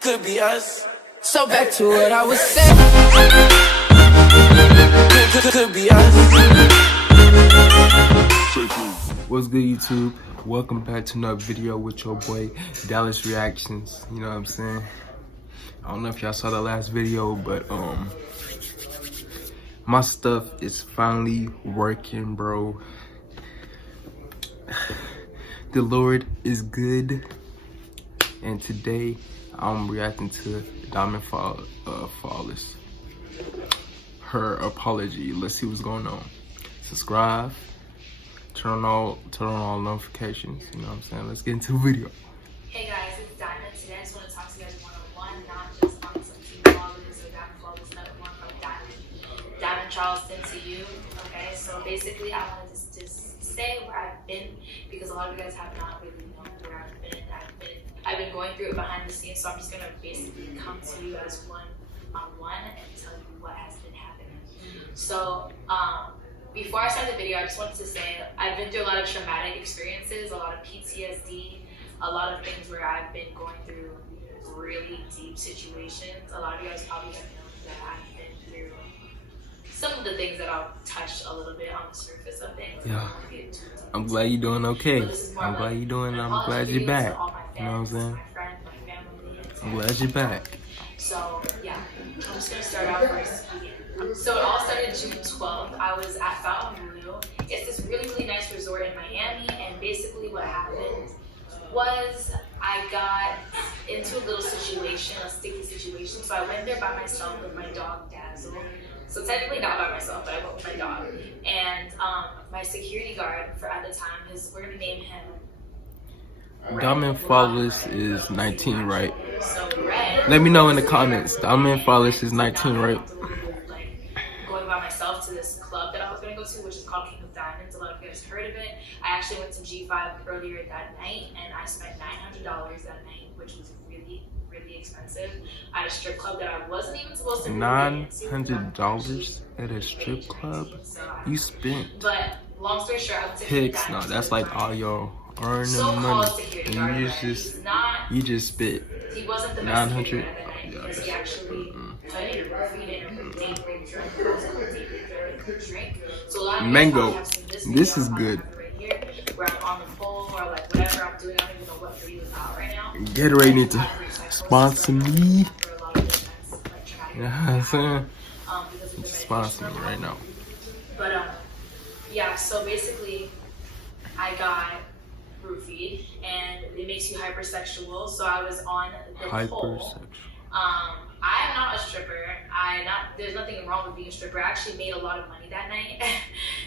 Could be us. So back to what I was saying. Could be us. What's good, YouTube? Welcome back to another video with your boy Dallas Reactions. You know what I'm saying? I don't know if y'all saw the last video, but my stuff is finally working, bro. The Lord is good, and today I'm reacting to Dymond Flawless. Her apology. Let's see what's going on. Subscribe. Turn on all notifications. You know what I'm saying? Let's get into the video. Hey guys, it's Dymond. Today I just want to talk to you guys one-on-one, not just on some Flawless or Dymond Flawless, but more from Dymond Charleston to you. Okay, so basically I want to just say where I've been, because a lot of you guys have not really known where I've been. I've been going through it behind the scenes, so I'm just gonna basically come to you guys one-on-one and tell you what has been happening. So before I start the video, I just wanted to say I've been through a lot of traumatic experiences, a lot of PTSD, a lot of things where I've been going through really deep situations. A lot of you guys probably have known that I've been through some of the things that I'll touch a little bit on the surface of things. Yeah. I'm glad you're doing okay. I'm glad you're back. You know what I'm saying? My friends, my family. I'm glad you're back. So yeah, I'm just gonna start out first. So it all started June 12th. I was at Fontainebleau. It's this really nice resort in Miami, and basically what happened was I got into a little situation, a sticky situation. So I went there by myself with my dog Dazzle. So technically not by myself, but I went with my dog. And my security guard for at the time, we're gonna name him Dymond Flawless is 19, right? So Red. Let me know in the comments. Dymond Flawless is 19, right? Going by myself to this club that I was going to go to, which is called King of Diamonds. A lot of you guys heard of it. I actually went to G5 earlier that night, and I spent $900 that night, which was really expensive, at a strip club that I wasn't even supposed to. $900 at a strip club? You spent. But long story short, I was Hicks, no, that's like all your earning money, and you just spit. He wasn't the best 900 at the night, because he actually put in graffiti in a deep drink. So a lot of Mango. have seen this This is good. Right here, where I'm on the pole or like whatever I'm doing. I don't even know what video is out right now. Gatorade need to sponsor me. You know what I'm saying? Sponsor me right now. But yeah, so basically I got roofied, and it makes you hypersexual. So I was on the pole. I am not a stripper. There's nothing wrong with being a stripper. I actually made a lot of money that night,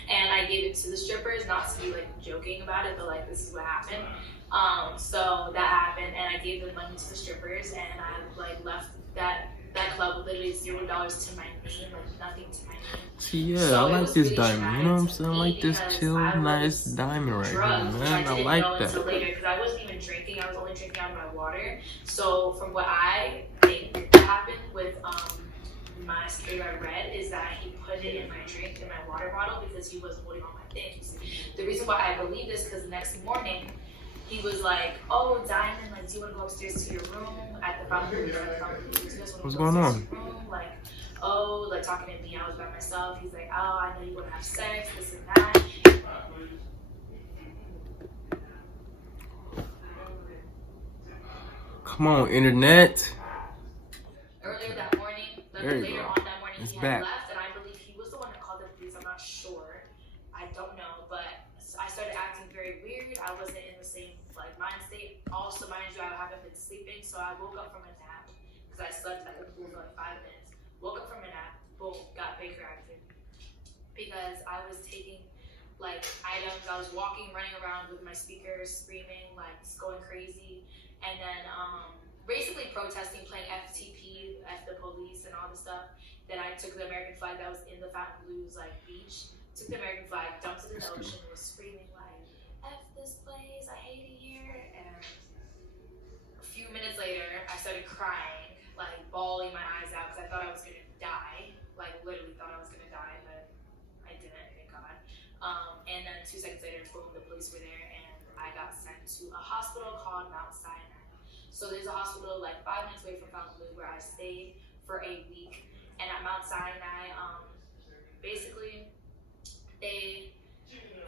and I gave it to the strippers, not to be like joking about it, but like this is what happened. So that happened, and I gave the money to the strippers, and I like left that club with literally $0 to my name, like nothing to my name. See, yeah, so I like this diamond. You know what I'm saying? I like this chill, nice diamond right here, man. I like that. Until later, because I wasn't even drinking. I was only drinking out of my water. So from what I think happened with my security guard Red is that he put it in my drink, in my water bottle, because he wasn't holding all my things. The reason why I believe this, because the next morning he was like, "Oh, Dymond, like, do you want to go upstairs to your room at the fountain?" What's going on? Like, oh, like talking to me. I was by myself. He's like, "Oh, I know you want to have sex, this and that." Come on, internet. Earlier that morning, later on that morning, he had left, and I believe he was the one that called the police. I'm not sure. I don't know, but I started acting very weird. I wasn't in the same like mind state. Also, mind you, I haven't been sleeping, so I woke up from a nap because I slept at the pool for like 5 minutes. Woke up from a nap, boom, got Baker active because I was taking like items. I was walking, running around with my speakers, screaming, like going crazy, and then basically protesting, playing FTP, F the police, and all the stuff. Then I took the American flag that was in the Fontainebleau's like beach, took the American flag, dumped it in the ocean, and was screaming like, "F this place, I hate it here." And a few minutes later, I started crying, like bawling my eyes out, because I thought I was gonna die, like literally thought I was gonna die, but I didn't, thank God. And then 2 seconds later, boom, the police were there, and I got sent to a hospital called Mount Sinai. So there's a hospital like 5 minutes away from Fontainebleau where I stayed for a week. And at Mount Sinai, basically, it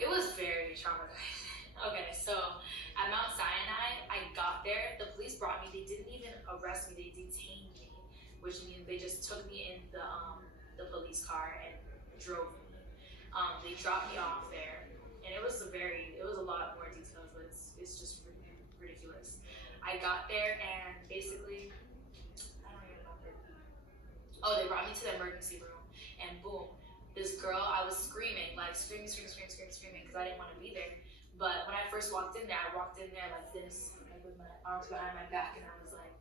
was very traumatizing. Okay, so at Mount Sinai, I got there, the police brought me, they didn't even arrest me, they detained me, which means they just took me in the police car and drove me. They dropped me off there, and it was a lot more details, but it's just ridiculous. I got there and basically, I don't even remember. Oh, they brought me to the emergency room, and boom, this girl, I was screaming, because I didn't want to be there. But when I first walked in there, like this, like with my arms behind my back, and I was like,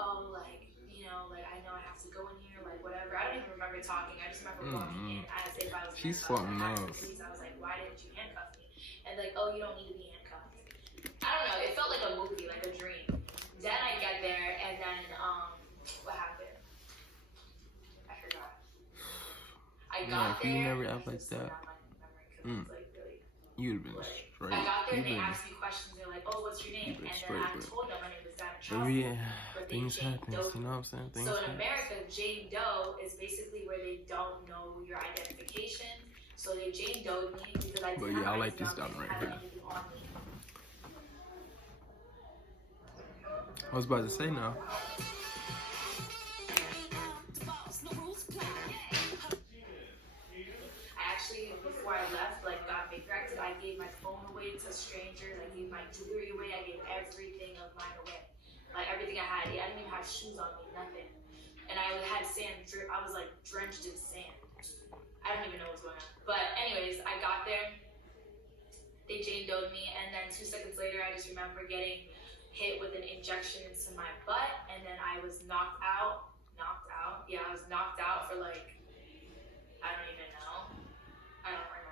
oh, like, I know I have to go in here, like, whatever. I don't even remember talking. I just remember walking in as if I was She's handcuffed. something I asked the else. police, I was like, why didn't you handcuff me? And like, oh, you don't need to be handcuffed. I don't know. It felt like a movie, like a dream. Then I get there, and then, what happened? I forgot. I got if you there. never act like that, you'd have been straight. I got there and they You'd asked me questions. They're like, oh, what's your name? And then straight, I bro. told them my name was Dymond. Things happen, you know what I'm saying? Things So in happen. America, Jane Doe is basically where they don't know your identification. So they Jane Doe'd me because I But didn't yeah, I have like this anything Dymond right here. on me. I was about to say now. Before I left, got neglected. I gave my phone away to strangers. I gave my jewelry away. I gave everything of mine away. Like everything I had. I didn't even have shoes on me, nothing. And I had sand drip. I was like drenched in sand. I don't even know what's going on. But anyways, I got there. They Jane Doe'd me, and then 2 seconds later, I just remember getting hit with an injection into my butt, and then I was knocked out. Yeah, I was knocked out for I don't even know. I don't remember.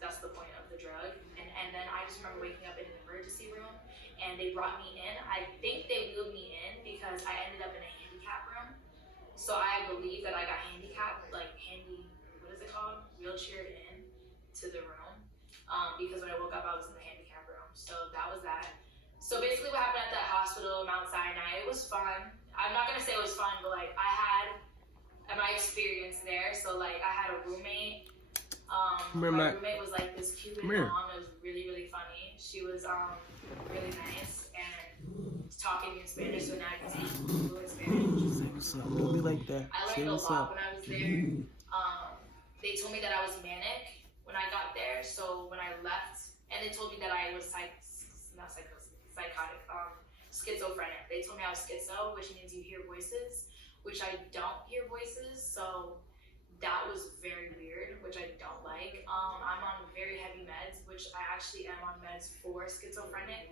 That's the point of the drug. And then I just remember waking up in an emergency room, and they brought me in. I think they wheeled me in because I ended up in a handicap room. So I believe that I got handicapped, what is it called? Wheelchaired in to the room. Because when I woke up, I was in the handicap room. So that was that. So basically what happened at that hospital, Mount Sinai, it was fun. I'm not gonna say it was fun, but I had my experience there. So I had a roommate. My roommate was this Cuban mom. It was really, really funny. She was really nice and talking in Spanish, so now I can speak fluent Spanish. Say what's up. We like that. I learned a lot when I was there. They told me that I was manic when I got there, so when I left, and they told me that I was schizophrenic. They told me I was schizo, which means you hear voices, which I don't hear voices, so that was very weird, which I don't like. I'm on very heavy meds, which I actually am on meds for schizophrenia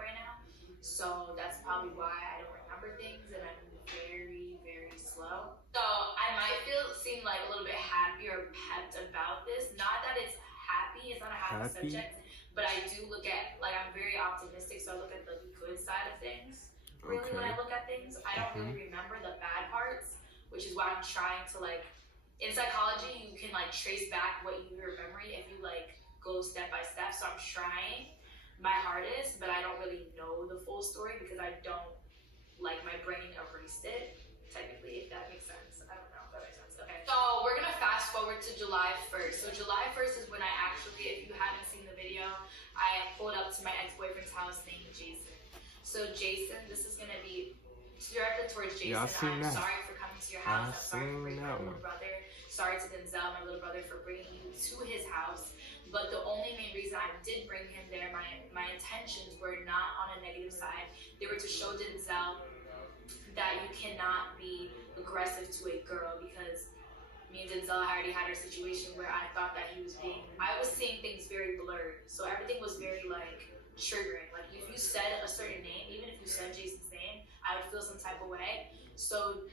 right now. So that's probably why I don't remember things and I'm very, very slow. So I might seem a little bit happy or pepped about this. Not that it's happy, it's not a happy subject, but I do look at, I'm very optimistic, so I look at the good side of things. Really, when I look at things, I don't really remember the bad parts, which is why I'm trying to in psychology, you can trace back what you remember if you go step by step. So I'm trying my hardest, but I don't really know the full story because I don't my brain erased it. Technically, if that makes sense. I don't know if that makes sense. Okay. So we're gonna fast forward to July 1st. So July 1st is when I actually, if you haven't seen the video, I pulled up to my ex-boyfriend's house named Jason. So Jason, this is gonna be directly towards Jason. Yeah, I'm sorry for coming to your house. I'm sorry for bringing my little brother. Sorry to Denzel, my little brother, for bringing you to his house. But the only main reason I did bring him there, my intentions were not on a negative side. They were to show Denzel that you cannot be aggressive to a girl, because me and Denzel already had our situation where I thought that I was seeing things very blurred. So everything was very triggering. If you said a certain name, even if you said Jason's name, I would feel some type of way. So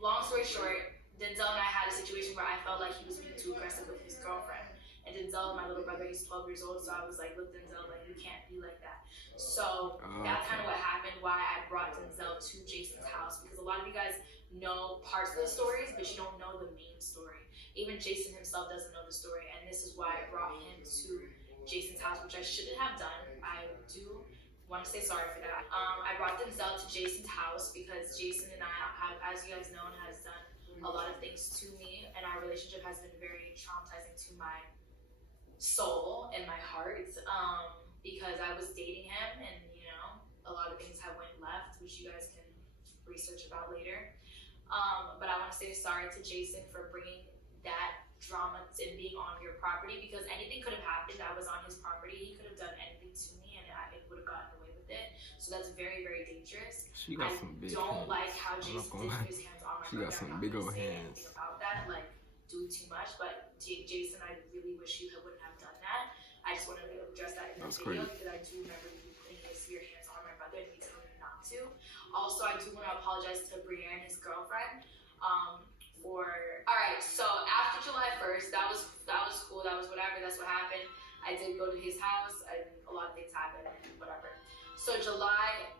long story short, Denzel and I had a situation where I felt like he was being too aggressive with his girlfriend. And Denzel, my little brother, he's 12 years old, so I was look, Denzel, you can't be like that. So that's kind of what happened, why I brought Denzel to Jason's house, because a lot of you guys know parts of the stories, but you don't know the main story. Even Jason himself doesn't know the story, and this is why I brought him to Jason's house, which I shouldn't have done. I do want to say sorry for that. I brought Denzel to Jason's house because Jason and I have, as you guys know, has done a lot of things to me, and our relationship has been very traumatizing to my soul and my heart, because I was dating him, and you know, a lot of things have went left, which you guys can research about later. But I want to say sorry to Jason for bringing that drama and being on your property, because anything could have happened. I was on his property. He could have done anything to me, and it would have gotten away with it. So that's very, very dangerous. She got some big don't hands. like how Jason did put his hands on my She got some big old hands. About that, like do too much. But Jason, I really wish you wouldn't have done that. I just wanted to address that in the video because I do remember you putting your hands on my brother and me telling you not to. Also, I do want to apologize to Brienne, his girlfriend, for. All right, so after July 1st, that was cool. That was whatever. That's what happened. I did go to his house, and a lot of things happened, and whatever. So July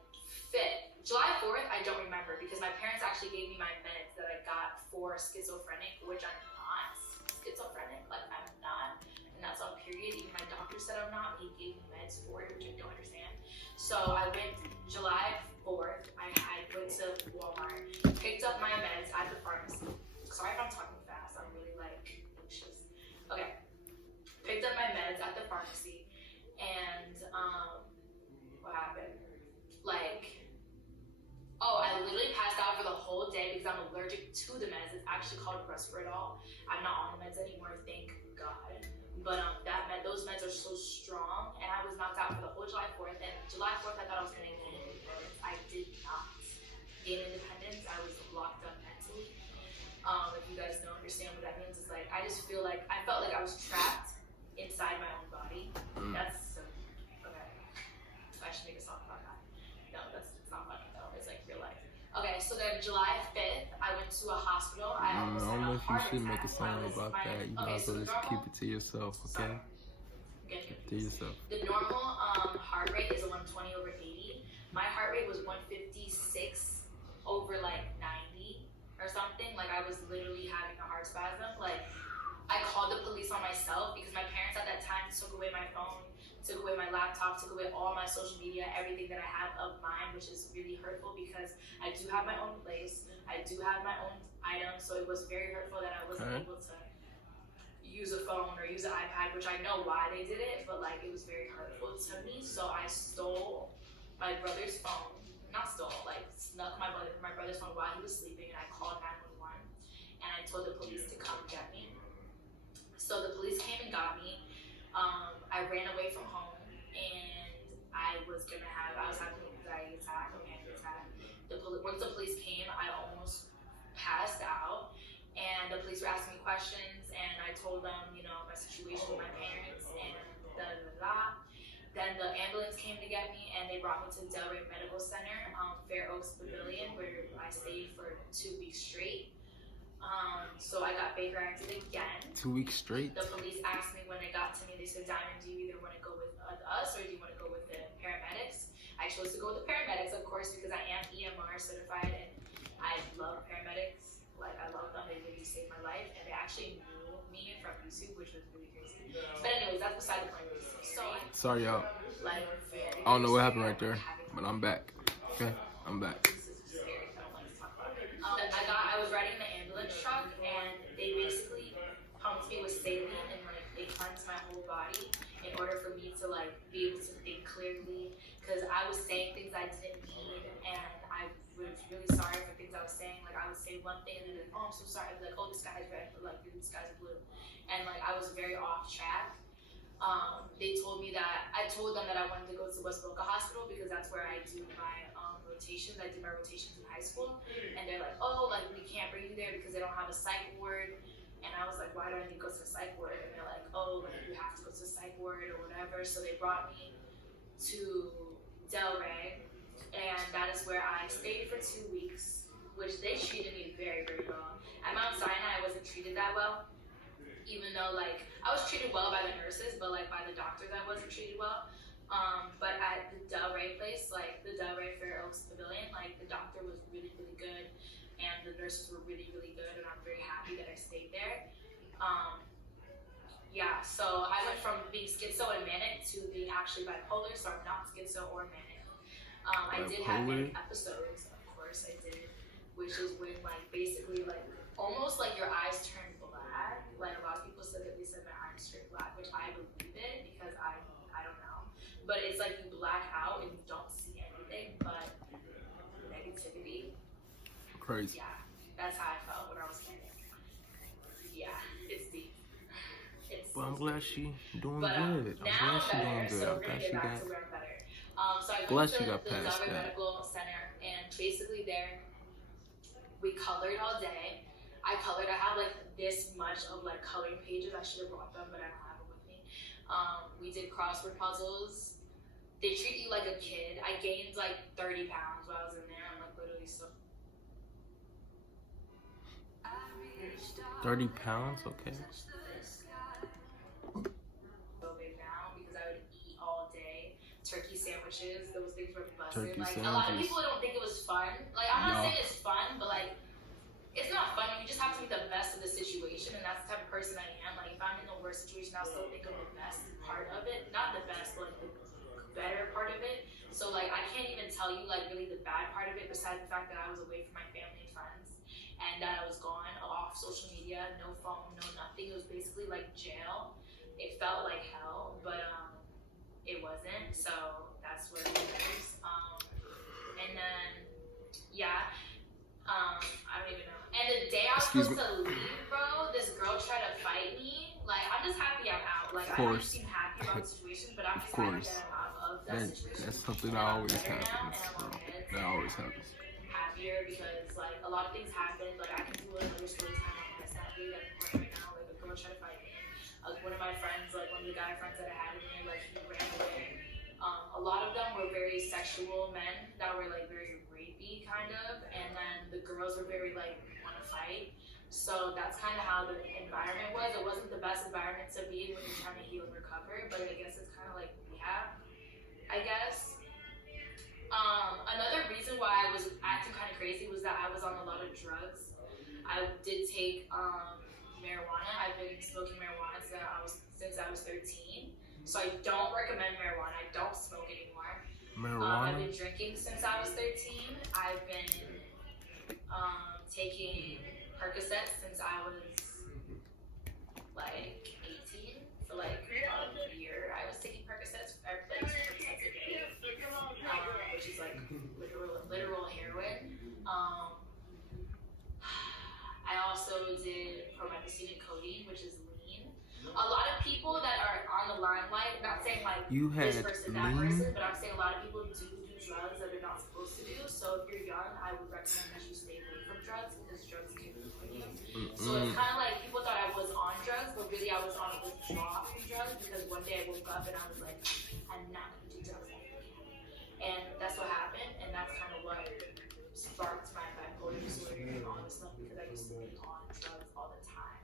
4th, I don't remember because my parents actually gave me my meds that I got for schizophrenic, which I'm not schizophrenic. Like I'm not, and that's on period. Even my doctor said I'm not. He gave me meds for it, which I don't understand. So I went July 4th. I went to Walmart, picked up my meds at the pharmacy. Sorry if I'm talking fast. I'm really like anxious. Okay, picked up my meds at the pharmacy, and what happened? I literally passed out for the whole day because I'm allergic to the meds. It's actually called Resveratrol. I'm not on the meds anymore, thank God. But those meds are so strong, and I was knocked out for the whole July 4th. And July 4th, I thought I was going to gain independence. I did not gain independence. I was locked up mentally. If you guys don't understand what that means, it's like I just felt like I was trapped inside my own body. That's so okay. I should make a song about that. No, it's not funny though. It's like real life. Okay, so then July 5th, I went to a hospital. I don't know if you should make a song about that. You might as well just keep it to yourself, okay? Keep it to yourself. The normal heart rate is 120/80. My heart rate was 156/90 or something. Like I was literally having a heart spasm. Like I called the police on myself because my parents at that time took away my phone, took away my laptop, took away all my social media, everything that I have of mine, which is really hurtful because I do have my own place. I do have my own items, so it was very hurtful that I wasn't able to use a phone or use an iPad, which I know why they did it, but like it was very hurtful to me. So I stole my brother's phone, not stole, like snuck my brother's phone while he was sleeping, and I called 911, and I told the police to come get me. So the police came and got me. I ran away from home, and I was having an anxiety attack, a panic attack. Once the police came, I almost passed out, and the police were asking me questions, and I told them, you know, my situation with my parents, and Then the ambulance came to get me, and they brought me to Delray Medical Center, Fair Oaks Pavilion, where I stayed for 2 weeks straight. So I got Baker acted again. 2 weeks straight? The police asked me when they got to me, they said, Dymond, do you either want to go with us or do you want to go with the paramedics? I chose to go with the paramedics, of course, because I am EMR certified and I love paramedics. Like, I love them. They really saved my life, and they actually knew me from YouTube, which was really crazy. But anyways, that's beside the point. Sorry, y'all. Like, I don't know what happened right there, but I'm back. Okay, I'm back. I was riding the ambulance truck, and they basically pumped me with saline, and like they cleansed my whole body in order for me to like be able to think clearly, because I was saying things I didn't mean, and I was really sorry for things I was saying. Like I would say one thing, and then like, oh, I'm so sorry. I'd be like, oh, the sky is red, but like the sky is blue, and like I was very off track. They told me that I told them that I wanted to go to West Boca Hospital because that's where I do my rotations. I did my rotations in high school, and they're like, oh, like we can't bring you there because they don't have a psych ward. And I was like, why do I need to go to a psych ward? And they're like, oh, like you have to go to a psych ward or whatever. So they brought me to Delray, and that is where I stayed for 2 weeks, which they treated me very, very well. At Mount Sinai, I wasn't treated that well. Even though like I was treated well by the nurses, but like by the doctors I wasn't treated well. But at the Delray place, like the Delray Fair Oaks Pavilion, like the doctor was really, really good, and the nurses were really, really good, and I'm very happy that I stayed there. Yeah, so I went from being schizo and manic to being actually bipolar, so I'm not schizo or manic. I did have Bipolar? many episodes, of course I did, which is when like basically like almost like your eyes turn black. Like a lot of people said that they said my eyes turn black, which I believe it because I don't know. But it's like you black out and you don't see anything but negativity. Crazy. Yeah, that's how I felt when I was young. Yeah, it's deep. But I'm glad she doing But good. I'm now glad she better, doing good. so I'm we're glad gonna she get back got. to where I'm better. So I Glad went she to got the past Dymond that. Medical Center, and basically there we colored all day. I colored. I have like this much of like coloring pages. I should have brought them, but I don't have them with me. We did crossword puzzles. They treat you like a kid. I gained like 30 pounds while I was in there. I'm like literally so 30 pounds? Okay. big now because I would eat all day. Turkey sandwiches, those things were busted. Turkey Like a lot of sandwiches. people don't think it was fun. Like I'm not No. saying it's fun, but like it's not fun. You just have to make the best of the situation, and that's the type of person I am. Like if I'm in the worst situation, I'll still think of the best part of it. Not the best, but like the better part of it. So like I can't even tell you like really the bad part of it, besides the fact that I was away from my family and friends, and that I was gone off social media, no phone, no nothing. It was basically like jail. It felt like hell, but it wasn't. So that's what it is. And then yeah, I don't even know. And the day I was Excuse supposed to leave, bro, this girl tried to fight me. Like I'm just happy I'm out. Like Of I don't course. seem happy about the situation, but I'm Of just happy course. that I'm out of that situation. That's something And that I'm always better now, happens, and I'm bro. on meds, That and always I'm happens. happier because like a lot of things happened. Like I can do another story time on my Snapchat that I'm recording right now. Like a girl tried to fight me. One of my friends, like one of the guy friends that I had in there, like he ran away. A lot of them were very sexual men that were like very rapey kind of, and then the girls were very like want to fight. So that's kind of how the environment was. It wasn't the best environment to be in when you're trying to heal and recover, but I guess it's kind of like rehab, I guess. Another reason why I was acting kind of crazy was that I was on a lot of drugs. I did take marijuana. I've been smoking marijuana since I was 13. So I don't recommend marijuana. I don't smoke anymore. I've Marijuana? been drinking since I was 13. I've been taking Percocets since I was like 18. So like a year I was taking Percocets. I like 2 Percocets a day, which is like literal heroin. I also did promethazine and codeine, which is lean. A lot of people that are on the limelight, not saying like You had this person, that lean? person, but I'm saying a lot of people do drugs that they're not supposed to do. So if you're young, I would recommend that you stay away from drugs because drugs can ruin you. So it's kind of like people thought I was on drugs, but really I was on a withdrawal from drugs because one day I woke up and I was like, I'm not going to do drugs ever again. And that's what happened, and that's kind of what sparked my bipolar disorder and all this stuff because I used to be on drugs all the time.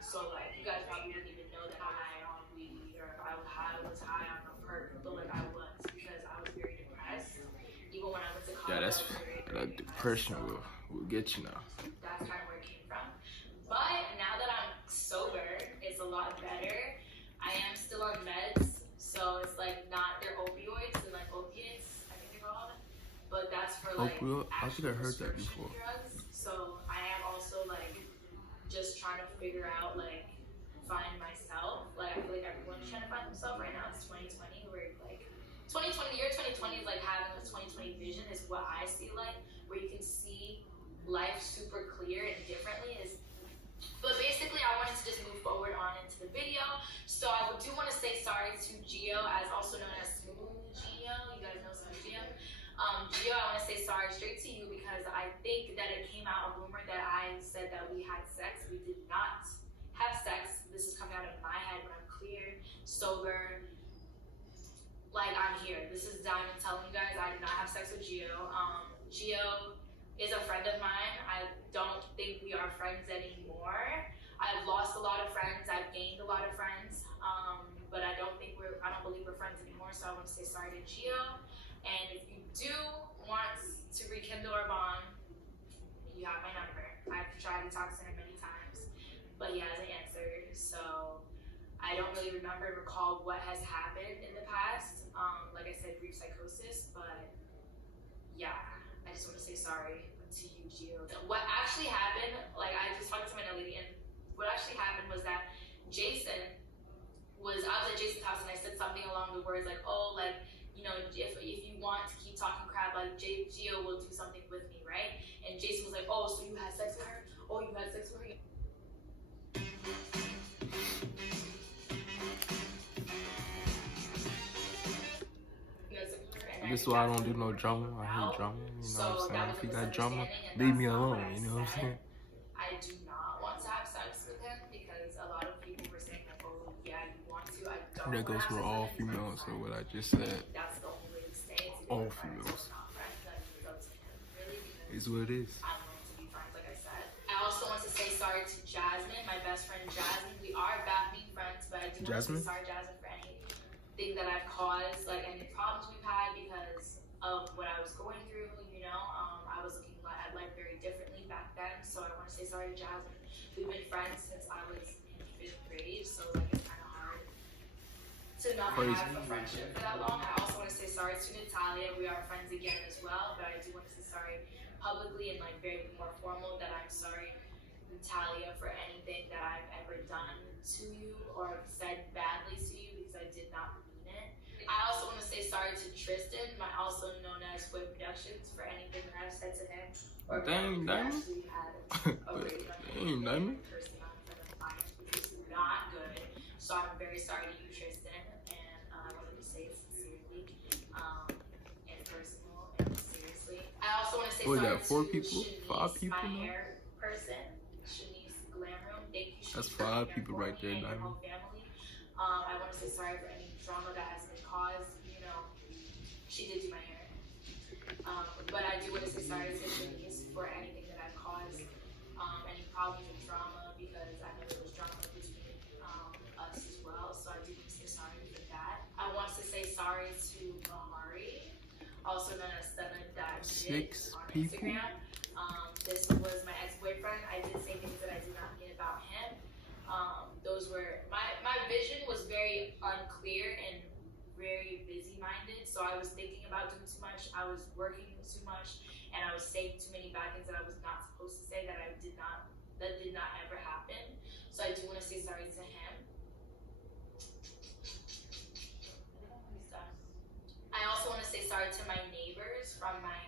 So like you guys probably wouldn't even know that I'm high on weed or I was high on a perk, but like I was because I was very depressed. Even when I went to college, Yeah, that's I was very, very that depression will get you now. That's kind of where it came from. But now that I'm sober, it's a lot better. I am still on meds, so it's like not they're opioids and like opiates, I think they're called. But that's for like Opioid? I think I heard that prescription before. drugs. So I am also like just trying to figure out like find myself. Like I feel like everyone's trying to find themselves right now. It's 2020 where like 2020, the year 2020 is like having a 2020 vision is what I see like, where you can see life super clear and differently. But basically I wanted to just move forward on into the video. So I do want to say sorry to Gio, as also known as Smooth Gio. You guys know Smooth Gio. Gio, I want to say sorry straight to you because I think that it came out a rumor that I said that we had sex. We did not have sex. This is coming out of my head when I'm clear, sober, like I'm here. This is Dymond telling you guys I did not have sex with Gio. Gio is a friend of mine. I don't think we are friends anymore. I've lost a lot of friends. I've gained a lot of friends. But I don't believe we're friends anymore. So I want to say sorry to Gio. And if you do want to rekindle our bond, you have my number. I've tried to talk to him many times, but he hasn't answered. So I don't really recall what has happened in the past. Like I said, brief psychosis, but yeah, I just want to say sorry to you, Gio. What actually happened, like I just talked to my lady, and what actually happened was that I was at Jason's house and I said something along the words like, oh, like, you know, if you want to keep talking crap, like Gio will do something with me, right? And Jason was like, oh, so you had sex with her? Oh, you had sex with her? This is why I don't do no drama. I hate drama. You know what I'm saying? If you got drama, leave me alone. You know what I'm saying? I do not want to have sex with him because a lot of people were saying like, oh yeah, you want to. I don't. That goes for all females. So what I just said, That's the only way to stay. all females. Is what it is. I'm going to be friends, like I said. I also want to say sorry to Jasmine, my best friend Jasmine. We are back being friends, but I do want to say sorry, Jasmine, for anything that I've caused, like any problems we've had because of what I was going through. You know, I was looking at life very differently back then. So I want to say sorry to Jasmine. We've been friends since I was in 5th grade, so like it's kind of hard to not have a friendship for that long. I also want to say sorry to Natalia. We are friends again as well, but I do want to say sorry publicly and like very more formal that I'm sorry, Natalia, for anything that I've ever done to you or said badly to you because I did not mean it. I also want to say sorry to Tristan, also known as Whip Productions, for anything that I've said to him. Or Dang, Dymond. Dang, Dymond. Which is not good. So I'm very sorry to you, Tristan, and I wanted to say it sincerely, and personal, and seriously. I also want to say sorry to 4 people? Shanice, 5 people my now? hair person, Shanice Glam Room. Thank you, Shanice. That's 5 people right there, Dymond. I want to say sorry for any drama that has been caused. You know, she did do my hair. But I do want to say sorry to Shanice for anything that I've caused, any problems and drama, because I know there was drama between us as well. So I do want to say sorry for that. I want to say sorry to Mahari, also known as Dymond 6 on people? Instagram. This was my ex-boyfriend. I did say things that I did not mean about him. Those were my vision was very unclear and very busy-minded, so I was thinking about doing too much, I was working too much, and I was saying too many bad things that I was not supposed to say, that did not ever happen. So I do want to say sorry to him. I also want to say sorry to my neighbors from my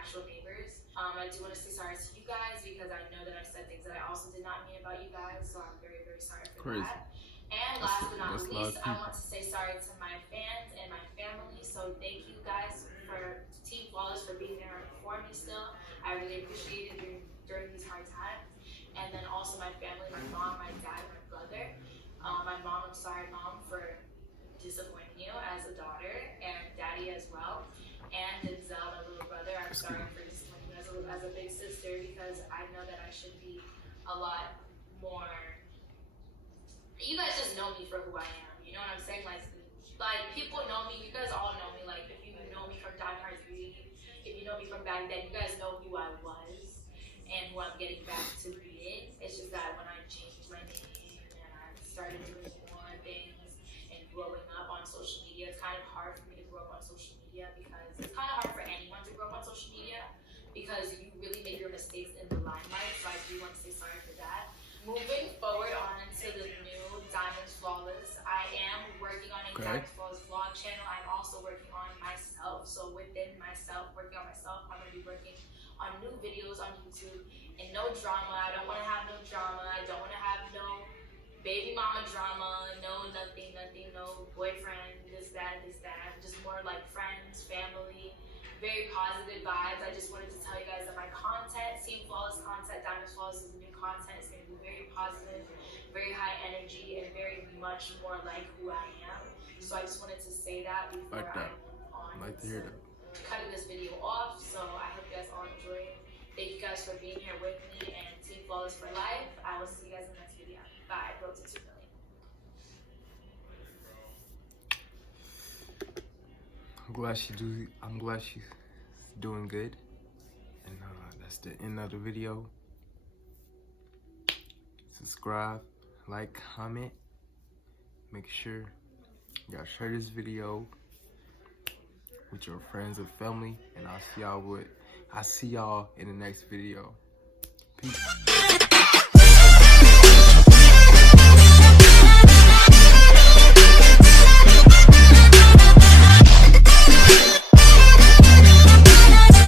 actual neighbors. I do want to say sorry to you guys because I know that I said things that I also did not mean about you guys, so I'm very, very sorry for that. And last but not least, I want to say sorry to my fans and my family. So thank you guys for Team Flawless for being there for me still. I really appreciate it during these hard times. And then also my family, my mom, my dad, my brother. My mom, I'm sorry, Mom, for disappointing you as a daughter, and Daddy as well. And Denzel, my little brother, I'm sorry for disappointing you as a big sister, because I know that I should be a lot more. You guys just know me for who I am. You know what I'm saying? Like people know me. You guys all know me. Like if you know me from Dymond Beauty, if you know me from back then, you guys know who I was and who I'm getting back to being. It's just that when I changed my name and I started doing more things and growing up on social media, it's kind of hard for me to grow up on social media because it's kind of hard for anyone to grow up on social media because you really make your mistakes in the limelight. So I do want to say sorry for that. Moving forward on to the new Dymonds Flawless, I am working on a Dymonds Flawless vlog channel. I'm also working on myself. So within myself, working on myself, I'm going to be working on new videos on YouTube. And no drama. I don't want to have no drama. I don't want to have no baby mama drama. No nothing, no boyfriend, this, that. Just more like friends, family, very positive vibes. I just wanted to tell you guys that my content, Team Flawless content, Dymonds Flawless is new content. It's going to be very positive, very high energy, and very much more like who I am. So I just wanted to say that before I move on to cutting this video off. So I hope you guys all enjoy it. Thank you guys for being here with me, and Team Flawless for life. I will see you guys in the next video. Bye. Road to 2 million. I'm glad she's doing good. And that's the end of the video. Subscribe, like, comment. Make sure y'all share this video with your friends and family, and I'll see y'all in the next video. Peace.